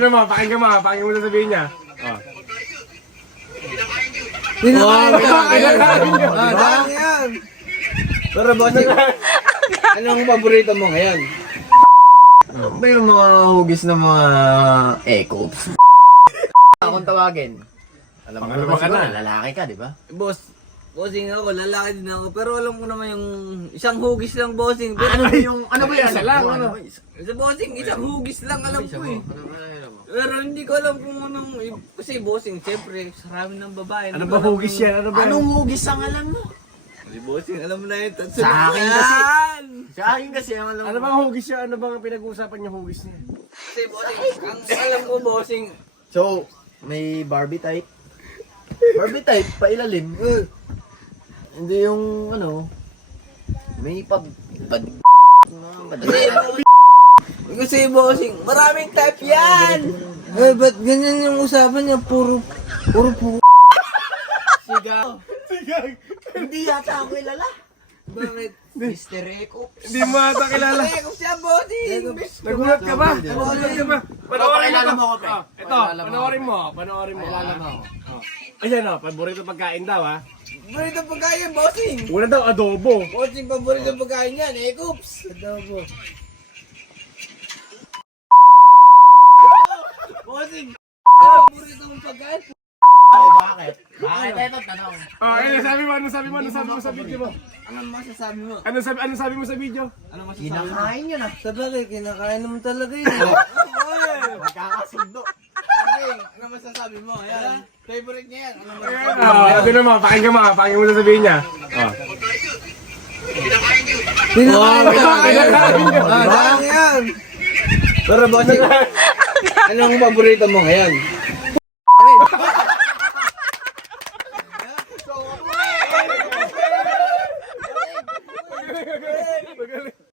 tinan mo, pakinggan mo sasabihin niya. Dahil yan. Pero bossing, anong paborito mo ngayon? Ba yung mga hugis ng mga eco? Akong tawagin. Alam mo naman siguro, lalaki ka, di ba? Bossing ako, lalaki din ako, pero alam ko naman yung isang hugis lang, bossing. Ano ba yung, ano ba yan? Isa lang, ano? Sa bossing, isang hugis lang alam ko eh. Pero hindi ko alam kung anong, kasi bossing, siyempre, sarami ng babae. Ano ba hugis yan? Ano ba? Anong hugis ang alam mo? Kasi bossing, alam mo na yun. Sa akin kasi. Sa akin kasi, ang alam mo. Ano bang hugis niya? Ano bang pinag-uusapan niya hugis niya? Kasi bossing, ang alam ko bossing, So, may Barbie type. Barbie type, pailalim. Hindi yung, ano, may kasi bossing, maraming type yan! Ba't ganyan yung usapan niya? Puro Sigaw. Hindi yata ako ilala. Bakit? Mr. Eco. Hindi mo ata kilala. Ay, kung siya bossing! Nagulat ka ba? Panoorin mo ako, pre. Ito, panoorin mo. Kilala mo ako. Ayan o, paborito pagkain daw ha. Paborito pagkain, bossing! Una daw, adobo. Bossing, paborito pagkain yan, Coops! Adobo. Bossing! Paborito mong pagkain? Bakit? Bakit? Ito, tanong. Oh, ano sabi mo sa video mo? Ano masasabi mo? Ano sabi mo sa video? Ano masasabi mo? Kinakain nyo na. Sabagay, kinakain naman talaga yun. Magkakasundo. Ano masasabi mo? Ayan. Favorite niya yan. Ano Ayan, masasabi mo? tinan mo, pakinggan mo sasabihin niya. Dahil yan. Pero bossing, anong paborito mo ngayon?